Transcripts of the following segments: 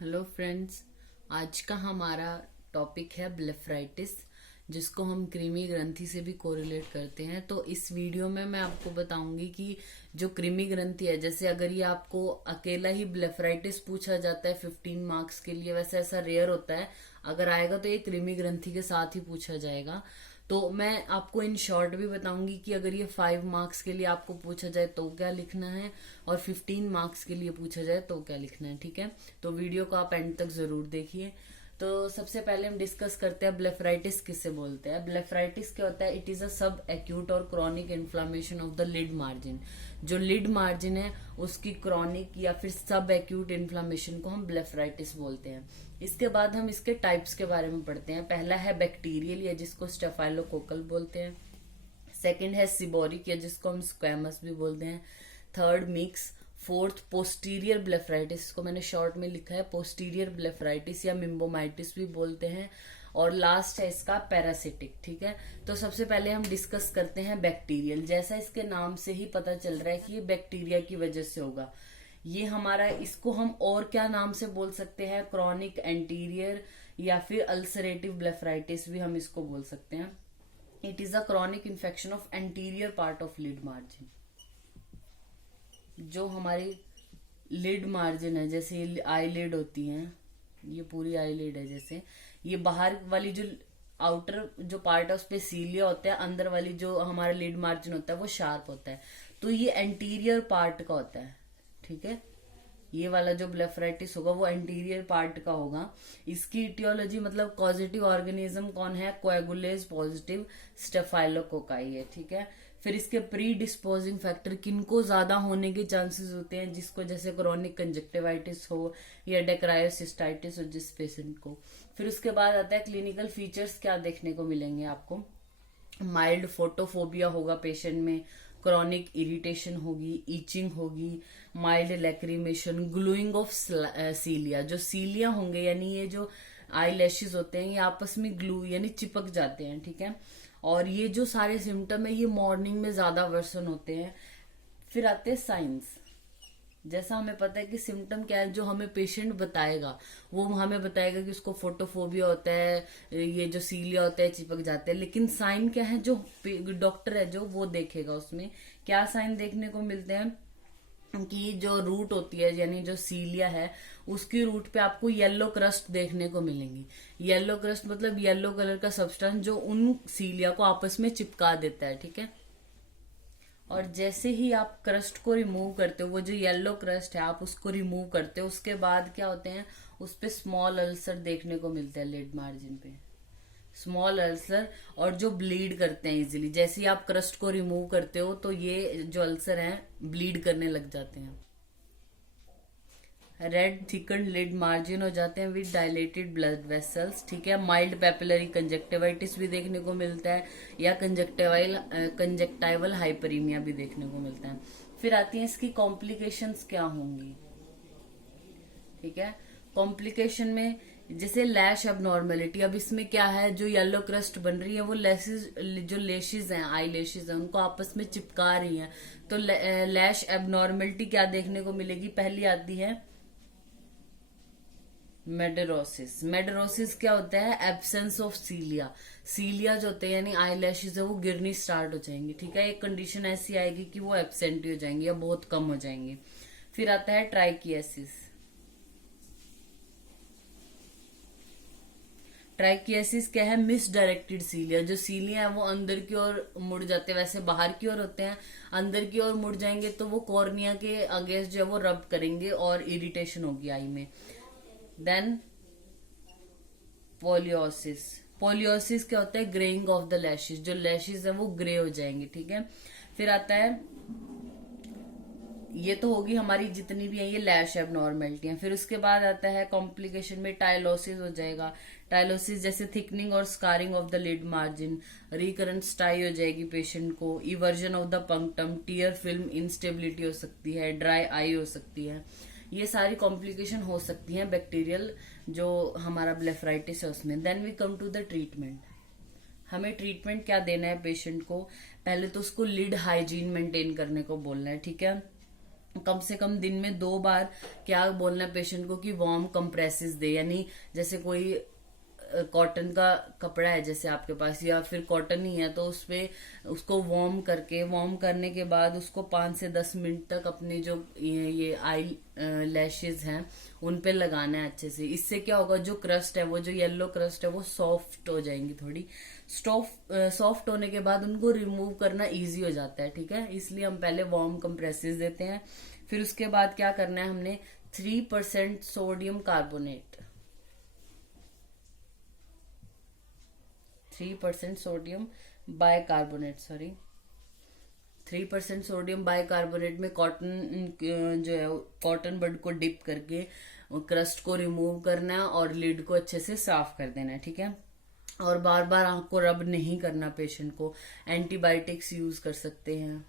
Hello friends. आज का हमारा टॉपिक है ब्लेफराइटिस, जिसको हम कृमि ग्रंथि से भी कोरिलेट करते हैं। तो इस वीडियो में मैं आपको बताऊंगी कि जो कृमि ग्रंथि है, जैसे अगर ये आपको अकेला ही ब्लेफराइटिस पूछा जाता है 15 मार्क्स के लिए, वैसे ऐसा रेयर होता है। अगर आएगा तो ये कृमि ग्रंथि के साथ ही पूछा जाएगा। तो मैं आपको इन शॉर्ट भी बताऊंगी कि अगर ये 5 मार्क्स के लिए आपको पूछा जाए तो क्या लिखना है, और 15 मार्क्स के लिए पूछा जाए तो क्या लिखना है। ठीक है, तो वीडियो को आप एंड तक जरूर देखिए। तो सबसे पहले हम डिस्कस करते हैं ब्लेफराइटिस किससे बोलते हैं। ब्लेफराइटिस क्या होता है? It is a sub acute और chronic inflammation of the lid margin. जो लिड मार्जिन है उसकी क्रॉनिक या फिर सब एक्यूट इन्फ्लामेशन को हम ब्लेफराइटिस बोलते हैं। इसके बाद हम इसके टाइप्स के बारे में पढ़ते हैं। पहला है बैक्टीरियल, या जिसको स्टेफाइलोकोकल बोलते हैं। सेकंड है सिबोरिक, या जिसको हम स्क्वैमस भी बोलते हैं। Third mix. Fourth posterior blepharitis, इसको मैंने शॉर्ट में लिखा है पोस्टीरियर ब्लेफराइटिस या मिम्बोमाइटिस भी बोलते हैं। और लास्ट है इसका पैरासिटिक। ठीक है, तो सबसे पहले हम डिस्कस करते हैं बैक्टीरियल। जैसा इसके नाम से ही पता चल रहा है कि ये बैक्टीरिया की वजह से होगा। ये हमारा, इसको हम और क्या नाम से बोल सकते हैं? क्रॉनिक एंटीरियर या फिर अल्सरेटिव ब्लेफराइटिस भी हम इसको बोल सकते हैं। It is a chronic infection of anterior part of lid margin. जो हमारी लिड मार्जिन है, जैसे ये आईलिड होती है, ये पूरी आईलिड है, जैसे ये बाहर वाली जो आउटर जो पार्ट है उस पे सीलिया होता है, अंदर वाली जो हमारा लिड मार्जिन होता है वो शार्प होता है। तो ये एंटीरियर पार्ट का होता है। ठीक है, ये वाला जो ब्लेफराइटिस होगा वो एंटीरियर पार्ट का होगा। इसकी इटियोलॉजी मतलब कॉजेटिव ऑर्गेनिज्म कौन है? कोएगुलेज पॉजिटिव स्टेफाइलोकोकाई है। ठीक है, फिर इसके प्री डिस्पोजिंग फैक्टर किनको ज्यादा होने के चांसेस होते हैं? जिसको जैसे क्रोनिक कंजक्टिवाइटिस हो या डेक्रायोसिस्टाइटिस हो जिस पेशेंट को। फिर उसके बाद आता है क्लिनिकल फीचर्स क्या देखने को मिलेंगे आपको। माइल्ड फोटोफोबिया होगा पेशेंट में, क्रॉनिक इरिटेशन होगी, ईचिंग होगी, माइल्ड लैक्रिमेशन, ग्लूइंग ऑफ सीलिया। जो सीलिया होंगे यानी ये जो आई लैशेज होते हैं ये आपस में ग्लू यानी चिपक जाते हैं। ठीक है, और ये जो सारे सिम्टम है ये मॉर्निंग में ज्यादा वर्सन होते हैं। फिर आते हैं साइंस। जैसा हमें पता है कि सिम्टम क्या है, जो हमें पेशेंट बताएगा वो हमें बताएगा कि उसको फोटोफोबिया होता है, ये जो सीलिया होता है चिपक जाते हैं। लेकिन साइन क्या है जो डॉक्टर है जो वो देखेगा, उसमें क्या साइन देखने को मिलते हैं कि जो रूट होती है यानी जो सीलिया है उसकी रूट पे आपको येलो क्रस्ट देखने को मिलेंगी। येलो क्रस्ट मतलब येलो कलर का सब्सटेंस जो उन सीलिया को आपस में चिपका देता है। ठीक है, और जैसे ही आप क्रस्ट को रिमूव करते हो, वो जो येलो क्रस्ट है आप उसको रिमूव करते हो, उसके बाद क्या होते हैं उस पे स्मॉल अल्सर देखने को मिलते हैं लिड मार्जिन पे, स्मॉल अल्सर, और जो ब्लीड करते हैं इजीली। जैसे ही आप क्रस्ट को रिमूव करते हो तो ये जो अल्सर हैं ब्लीड करने लग जाते हैं। रेड थिकन लिड मार्जिन हो जाते हैं विद डायलेटेड ब्लड वेसल्स। ठीक है, माइल्ड पेपिलरी कंजक्टिवाइटिस भी देखने को मिलता है, या कंजक्टाइवल हाइपरीमिया भी देखने को मिलता है। फिर आती है इसकी कॉम्प्लिकेशंस क्या होंगी। ठीक है, कॉम्प्लिकेशन में जैसे लैश एबनॉर्मेलिटी। अब इसमें क्या है, जो येलो क्रस्ट बन रही है वो लेसेस, जो लेशेज हैं, आई लेशेज हैं, उनको आपस में चिपका रही हैं। तो लैश एबनॉर्मेलिटी क्या देखने को मिलेगी? पहली आती है मेडरोसिस। मेडरोसिस क्या होता है? Absence of सीलिया। सीलिया जो होते हैं यानी आई लैशेज है वो गिरनी स्टार्ट हो जाएंगी। ठीक है, एक कंडीशन ऐसी आएगी कि वो एब्सेंट हो जाएंगी या बहुत कम हो जाएंगी। फिर आता है ट्राइकियासिस। ट्राइकियासिस क्या है? Misdirected cilia. जो सीलिया है वो अंदर की ओर मुड़ जाते हैं, वैसे बाहर की ओर होते हैं, अंदर की ओर मुड़ जाएंगे तो वो कॉर्निया के अगेंस्ट जो है वो रब करेंगे और इरिटेशन होगी आई में। देन पोलियोसिस। पोलियोसिस क्या होता है? Greying of the lashes. जो लैशेज है वो ग्रे हो जाएंगे। ठीक है, फिर आता है, ये तो होगी हमारी जितनी भी है ये लैश एबनॉर्मेलिटी। फिर उसके बाद आता है कॉम्प्लिकेशन में टाइलोसिस हो जाएगा। टाइलोसिस जैसे थिकनिंग और scarring of the lid margin, recurrent stye हो जाएगी पेशेंट को, eversion of the punctum, tear film instability हो सकती है, ड्राई आई हो सकती है। ये सारी कॉम्प्लिकेशन हो सकती हैं बैक्टीरियल जो हमारा ब्लेफराइटिस है उसमें। Then we come to the treatment. हमें ट्रीटमेंट क्या देना है पेशेंट को? पहले तो उसको लिड हाइजीन मेंटेन करने को बोलना है। ठीक है, कम से कम दिन में 2 बार क्या बोलना है पेशेंट को कि वार्म कंप्रेसेस दे, यानी जैसे कोई कॉटन का कपड़ा है जैसे आपके पास, या फिर कॉटन ही है, तो उसपे उसको वार्म करने के बाद उसको 5 से 10 मिनट तक अपने जो ये आई लैशेज हैं उन पे लगाना है अच्छे से। इससे क्या होगा, जो क्रस्ट है, वो जो येलो क्रस्ट है वो सॉफ्ट हो जाएंगी थोड़ी। सॉफ्ट होने के बाद उनको रिमूव करना इजी हो जाता है, ठीक है। इसलिए हम पहले वार्म कंप्रेसेस देते हैं। फिर उसके बाद क्या करना है, हमने 3% sodium carbonate 3% sodium bicarbonate 3% sodium bicarbonate में कॉटन जो है कॉटन बड को डिप करके क्रस्ट को रिमूव करना है और लिड को अच्छे से साफ कर देना है, ठीक है। और बार बार आंख को रब नहीं करना पेशेंट को। एंटीबायोटिक्स यूज कर सकते हैं।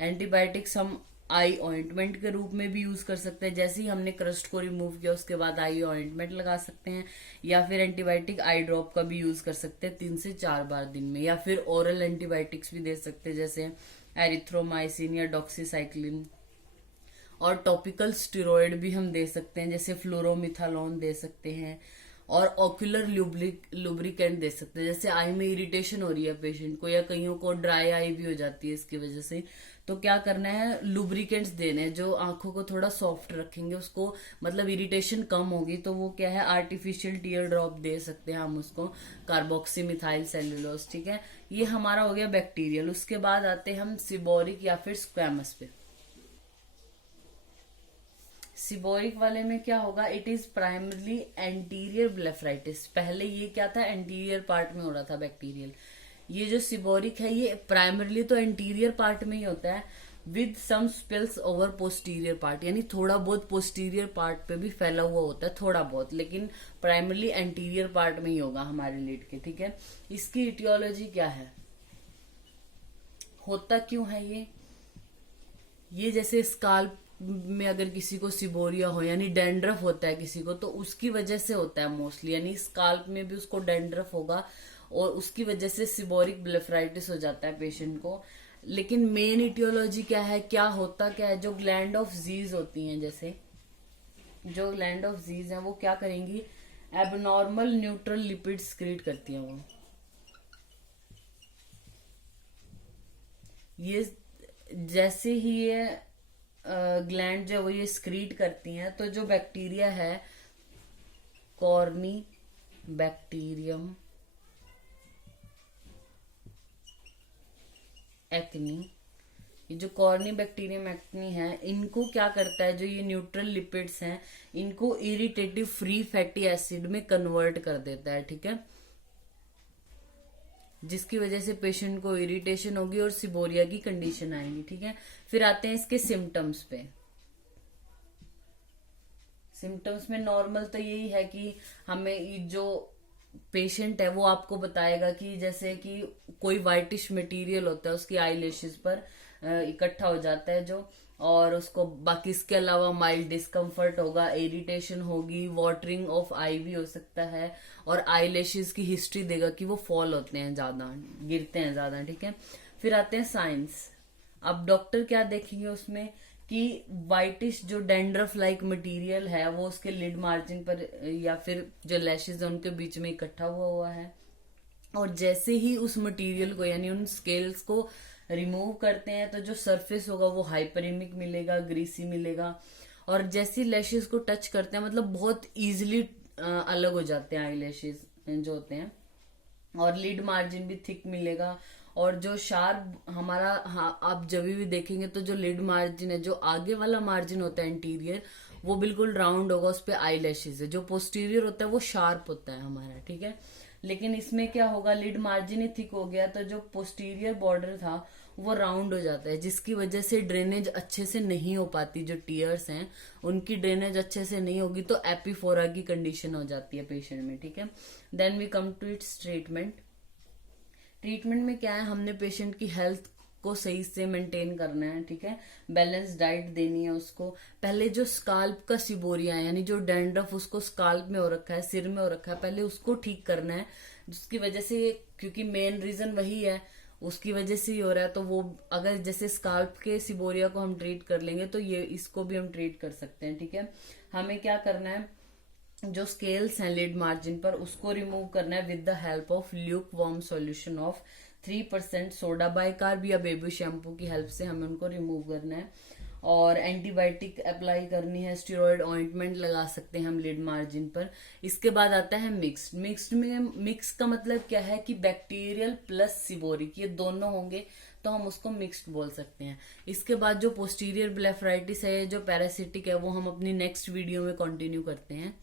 एंटीबायोटिक्स हम आई ऑइंटमेंट के रूप में भी यूज कर सकते हैं। जैसे ही हमने क्रस्ट को रिमूव किया उसके बाद आई ऑइंटमेंट लगा सकते हैं, या फिर एंटीबायोटिक आई ड्रॉप का भी यूज कर सकते हैं 3 से 4 बार दिन में, या फिर ओरल एंटीबायोटिक्स भी दे सकते हैं जैसे एरिथ्रोमाइसिन या डॉक्सीसाइक्लिन। और टॉपिकल स्टेरॉयड भी हम दे सकते हैं जैसे फ्लोरोमिथालोन दे सकते हैं, और ऑक्यूलर लुब्रिकेंट दे सकते हैं। जैसे आई में इरिटेशन हो रही है पेशेंट को, या कईयों को ड्राई आई भी हो जाती है इसकी वजह से, तो क्या करना है, लुब्रिकेंट्स देने हैं जो आंखों को थोड़ा सॉफ्ट रखेंगे, उसको मतलब इरिटेशन कम होगी। तो वो क्या है, आर्टिफिशियल टीयर ड्रॉप दे सकते हैं हम उसको, कार्बोक्सी मिथाइल सेल्यूलोज, ठीक है। ये हमारा हो गया बैक्टीरियल। उसके बाद आते हैं हम सिबोरिक या फिर स्क्वैमस पे। सिबोरिक वाले में क्या होगा, it is primarily anterior blepharitis. पहले ये क्या था, एंटीरियर पार्ट में हो रहा था बैक्टीरियल। ये जो सिबोरिक है ये प्राइमरली तो एंटीरियर पार्ट में ही होता है, with some spills over posterior part, यानी थोड़ा बहुत पोस्टीरियर पार्ट पे भी फैला हुआ होता है थोड़ा बहुत, लेकिन प्राइमरली एंटीरियर पार्ट में ही होगा हमारे लिड के, ठीक है। इसकी इटियोलॉजी क्या है, होता क्यों है ये जैसे स्काल्प में अगर किसी को सिबोरिया हो, यानी डेंड्रफ होता है किसी को, तो उसकी वजह से होता है मोस्टली, यानी स्काल्प में भी उसको डेंड्रफ होगा और उसकी वजह से सिबोरिक ब्लेफराइटिस हो जाता है पेशेंट को। लेकिन मेन इटियोलॉजी क्या है, क्या होता क्या है, जो ग्लैंड ऑफ जीज होती हैं, जैसे जो ग्लैंड ऑफ जीज हैं वो क्या करेंगी, एबनॉर्मल न्यूट्रल लिपिड स्क्रीट करती हैं वो। ये जैसे ही ये ग्लैंड जो वो ये स्क्रीट करती हैं, तो जो बैक्टीरिया है कॉर्नी बैक्टीरियम एक्नी, ये जो कॉर्नी बैक्टीरियम एक्नी है, इनको क्या करता है, जो ये न्यूट्रल लिपिड्स हैं इनको इरिटेटिव फ्री फैटी एसिड में कन्वर्ट कर देता है, ठीक है, जिसकी वजह से पेशेंट को इरिटेशन होगी और सिबोरिया की कंडीशन आएगी, ठीक है। फिर आते हैं इसके सिम्टम्स पे। सिम्टम्स में नॉर्मल तो यही है कि हमें जो पेशेंट है वो आपको बताएगा कि जैसे कि कोई वाइटिश मटेरियल होता है उसकी आई लैशेज पर इकट्ठा हो जाता है जो, और उसको बाकी इसके अलावा माइल्ड डिस्कम्फर्ट होगा, इरिटेशन होगी, वाटरिंग ऑफ आई भी हो सकता है, और आई लैशेज की हिस्ट्री देगा कि वो फॉल होते हैं ज्यादा, गिरते हैं ज्यादा, ठीक है। फिर आते हैं साइंस। अब डॉक्टर क्या देखेंगे उसमें कि वाइटिश जो डेंड्रफ लाइक मटेरियल है वो उसके लिड मार्जिन पर या फिर जो लैशेज है उनके बीच में इकट्ठा हुआ है, और जैसे ही उस मटेरियल को यानी उन स्केल्स को रिमूव करते हैं तो जो सरफेस होगा वो हाइपरिमिक मिलेगा, ग्रीसी मिलेगा, और जैसे लैशेज को टच करते हैं मतलब बहुत इजीली अलग हो जाते हैं आई लैशेज जो होते हैं, और लिड मार्जिन भी थिक मिलेगा। और जो शार्प हमारा आप जब भी देखेंगे तो जो लिड मार्जिन है, जो आगे वाला मार्जिन होता है इंटीरियर, वो बिल्कुल राउंड होगा, उस पे आई लैशेज है। जो पोस्टीरियर होता है वो शार्प होता है हमारा, ठीक है। लेकिन इसमें क्या होगा, लिड मार्जिन ही थिक हो गया तो जो पोस्टीरियर बॉर्डर था वो राउंड हो जाता है, जिसकी वजह से ड्रेनेज अच्छे से नहीं हो पाती। जो टीयर्स हैं उनकी ड्रेनेज अच्छे से नहीं होगी तो एपिफोरा की कंडीशन हो जाती है पेशेंट में, ठीक है। Then we come to its treatment. Treatment में क्या है, हमने पेशेंट की हेल्थ को सही से मेंटेन करना है, ठीक है। बैलेंस डाइट देनी है उसको। पहले जो स्काल्प का सिबोरिया है यानी जो डैंड्रफ उसको स्काल्प में हो रखा है, सिर में हो रखा है, पहले उसको ठीक करना है, जिसकी वजह से क्योंकि मेन रीजन वही है, उसकी वजह से ही हो रहा है। तो वो अगर जैसे स्काल्प के सिबोरिया को हम ट्रीट कर लेंगे तो ये इसको भी हम ट्रीट कर सकते हैं। ठीक है, हमें क्या करना है, जो स्केल्स हैं लिड मार्जिन पर उसको रिमूव करना है with the help of Luke warm solution of 3% soda bicarb या बेबी शैम्पू की हेल्प से हमें उनको रिमूव करना है। और एंटीबायोटिक अप्लाई करनी है, स्टेरॉइड ऑइंटमेंट लगा सकते हैं हम लिड मार्जिन पर। इसके बाद आता है मिक्स्ड। मिक्स्ड में मिक्स का मतलब क्या है कि बैक्टीरियल प्लस सिबोरिक ये दोनों होंगे तो हम उसको मिक्स्ड बोल सकते हैं। इसके बाद जो पोस्टीरियर ब्लेफराइटिस है, जो पैरासिटिक है, वो हम अपनी नेक्स्ट वीडियो में कंटिन्यू करते हैं।